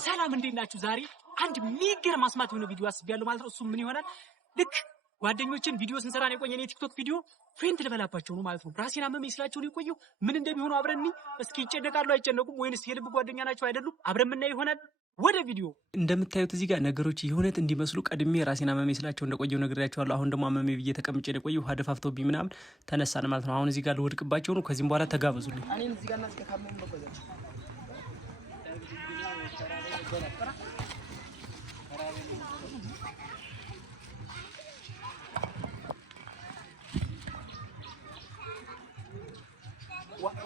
ሰላም እንዴት ናችሁ? ዛሬ አንድ የሚገርም አስማት የሆነ ቪዲዮ አስቤያለሁ ማለት ነው። እሱ ምን ይሆናል? ልክ ጓደኞችን ቪዲዮ ስንሰራ ነው የቆየን። የቲክቶክ ቪዲዮ ፍሬንድ ልበላባቸው ነው ማለት ነው። ራሴን አመመኝ ስላቸው ነው የቆየው። ምን እንደሚሆኑ አብረን እስኪ ይጨነቃሉ አይጨነቁም ወይንስ የልብ ጓደኛ ናቸው አይደሉም? አብረን ምናየው ይሆናል። ወደ ቪዲዮ እንደምታዩት እዚህ ጋር ነገሮች የሆነት እንዲመስሉ ቀድሜ ራሴን አመመኝ ስላቸው እንደቆየው ነግሬያቸዋለሁ። አሁን ደግሞ አመመኝ ብዬ ተቀምጬ ነው የቆየው። ውሃ ደፋፍተውብኝ ምናምን ተነሳን ማለት ነው። አሁን እዚህ ጋር ልወድቅባቸው ነው። ከዚህም በኋላ ተጋበዙልኝ። እኔም እዚህ ጋር እናስከካመኝ ነው ቆያችሁ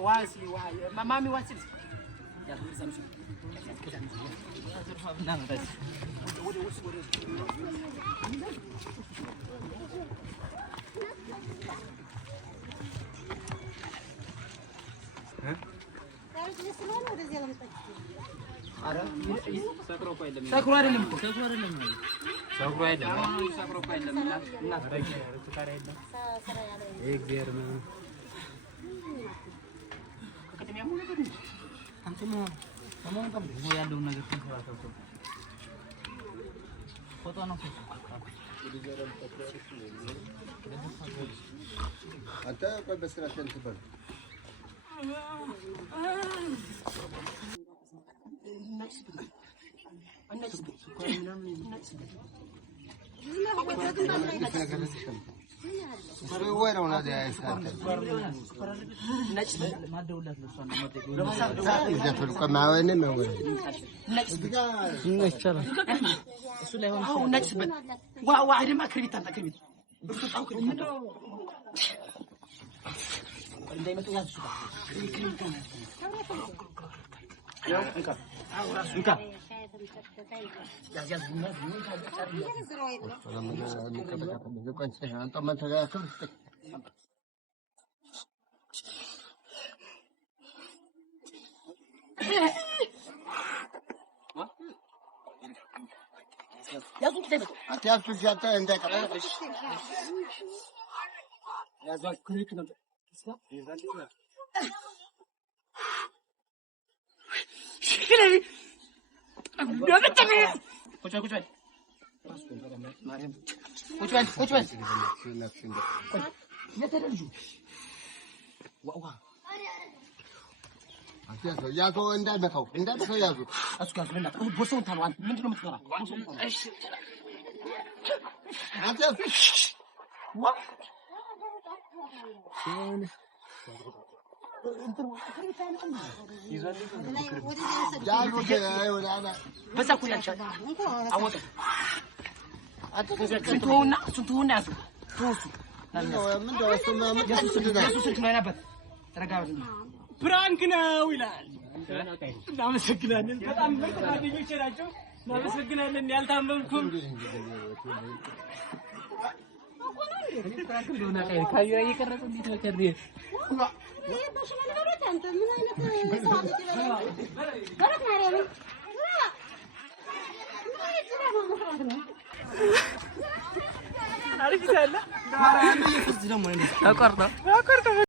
ዋሲ ማማሚ ዋሲ ያ ተሰምሱ ያለውን ነገር ተንከራተው ፎቶ ነው አንተ ቆይ በስራሽ እንትበል Bueno, una de esas. Ya fue con más de me voy. ያዘው እንዳልመታው ያዙ አስካስ ለና ቦርሳውን ታሏን ምንድነው የምትፈራ አንተ ዋ ፕራንክ ነው ይላል። እናመሰግናለን። በጣም ምርጥ ጓደኞቼ ናቸው። እናመሰግናለን። ያልታመንኩም ፕራንክ እንደሆነ ካየራ እየቀረጸ እንዴት ነው ከርዴ አሪፍ ይላል።